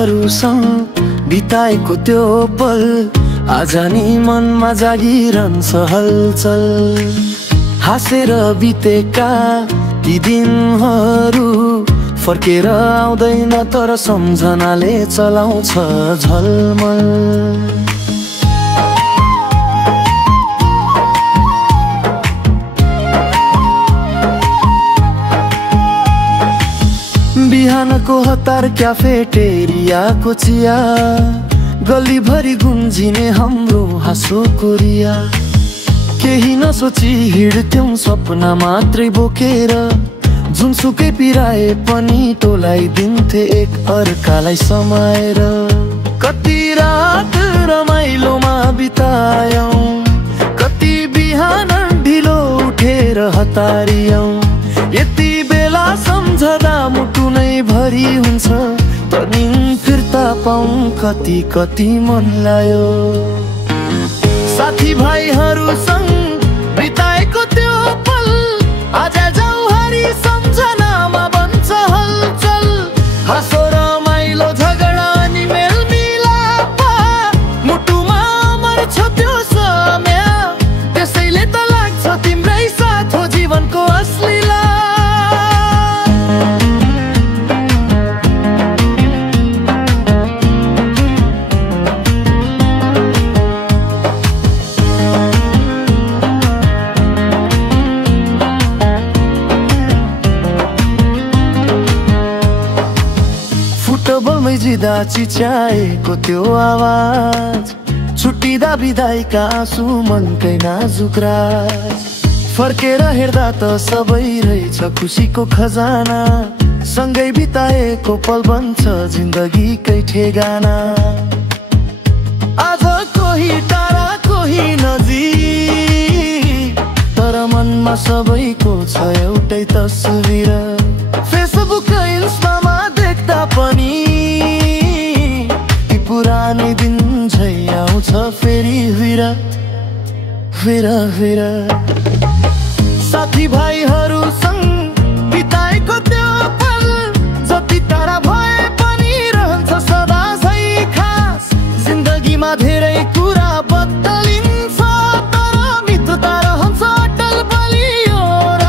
भाइहरूसँग बिताएको त्यो पल आज नि मनमा जागिरहन्छ हलचल। हाँसेर बितेका ती दिनहरू फर्केर आउँदैन, तर सम्झनाले चलाउँछ झलमल। बिहानको हतार क्याफेटेरियाको चिया, गल्लीभरि गुन्जिने हाम्रो हाँसो कोरिया। केही नसोची हिँड्थ्यौं सपना मात्रै बोकेर, जुनसुकै पिराए पनि टोलाइदिन्थे एक अर्कालाई समाएर। कति रात रमाइलोमा बितायौं, कति बिहान ढिलो उठेर हतारियौं। यति बेला सम्झदा मुटु नै भरि हुन्छ, तनिम फिर्ता पाऊँ कति कति मन लाग्यो। साथी भाइहरूसँग बिताएको त्यो पल आज जाऊ हरि सम्झनामा बन्छ हलचल। हाँसो रमाइलो झगडा अनि मेलमिलाप, मुटुमा अमर छ त्यो समय। त्यसैले त लाग्छ तिम्रै साथ हो जीवनको असली ला। फुटबलमै जित्दा चिच्याएको त्यो आवाज, छुट्टिँदा बिदाईका आँसु मनकै नाजुक राज। फर्केर हेर्दा त सबै रहेछ खुसीको खजाना, सँगै बिताएको पल बन्छ जिन्दगीकै ठेगाना। आज कोही टाढा कोही नजिक, तर मनमा सबैको छ एउटै तस्बिर। फेसबुक र इन्स्टामा देख्दा पनि ती पुरानै दिन झै आउँछ फेरि फेर। साथी भाइहरूसँग बिताएको त्यो पल जति टाढा भए पनि रहन्छ सदा झै खास। जिन्दगीमा धेरै कुरा बदलिन्छ, तर मित्रता रहन्छ अटल बलियो र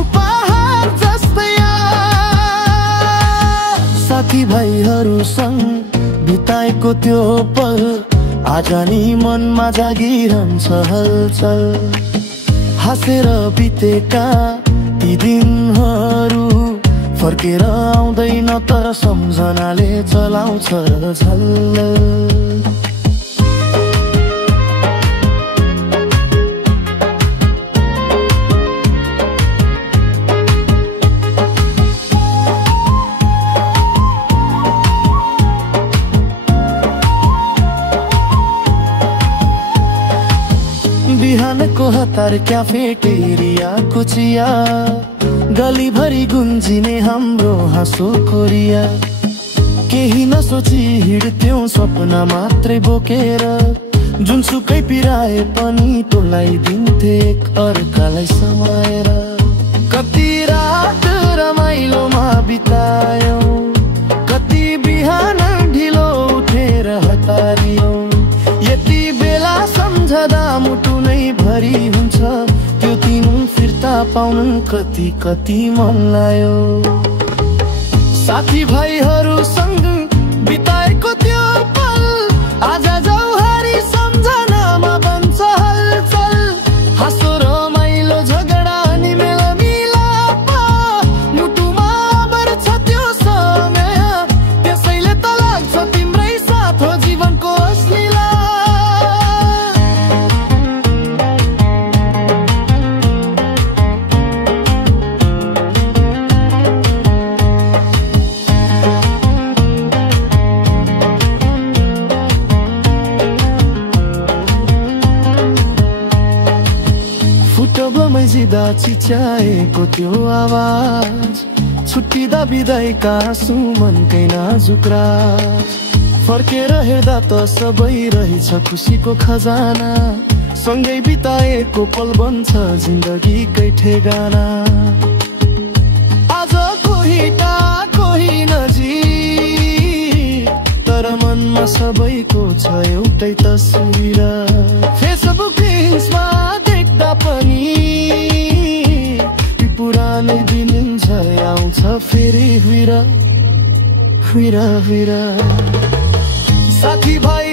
उपहार जस्तै याद। साथी भाइहरूसँग बिताएको त्यो पल आज नि मनमा जागिरहन्छ हलचल। हाँसेर बितेका ती दिनहरू फर्केर आउँदैन, तर सम्झनाले चलाउँछ झल्ल। बिहानको हतार क्याफेटेरियाको चिया, गलीभरि गुन्जिने हाम्रो हाँसो कोरिया। केही नसोची हिँड्थ्यौं सपना मात्रै बोकेर, जुनसुकै पिराए पनि टोलाइदिन्थे एक अर्कालाई समाएर। कति रात रमाइलोमा बितायौं, कति बिहान ढिलो उठेर हतारियौं। यति बेला सम्झदा मुटु नै भरि हुन्छ, त्यो दिन फिर्ता पाउन कति कति मन लाग्यो। साथी भाइहरूसँग बिताएको त्यो पल आज जाऊ हरि सम्झनामा बन्छ हलचल। हाँसो रमाइलो झगडा अनि मेलमिलाप, मुटुमा अमर छ त्यो समय। त्यसैले त लाग्छ तिम्रै साथ हो जीवनको असली ला। फुटबलमै जित्दा चिच्याएको त्यो आवाज, छुट्टिँदा बिदाईका आँसु मनकै नाजुक राज। फर्केर हेर्दा त सबै रहेछ खुसीको खजाना, सँगै बिताएको पल बन्छ जिन्दगीकै ठेगाना। आज कोही टाढा कोही नजिक, सबैको छ एउटै तस्बिर फेसबुक इन्स्टामा देख्दा पनि ती पुरानै दिनिन्छ आउँछ फेरि हुइरा हुइरा हुइरा साथी भाइ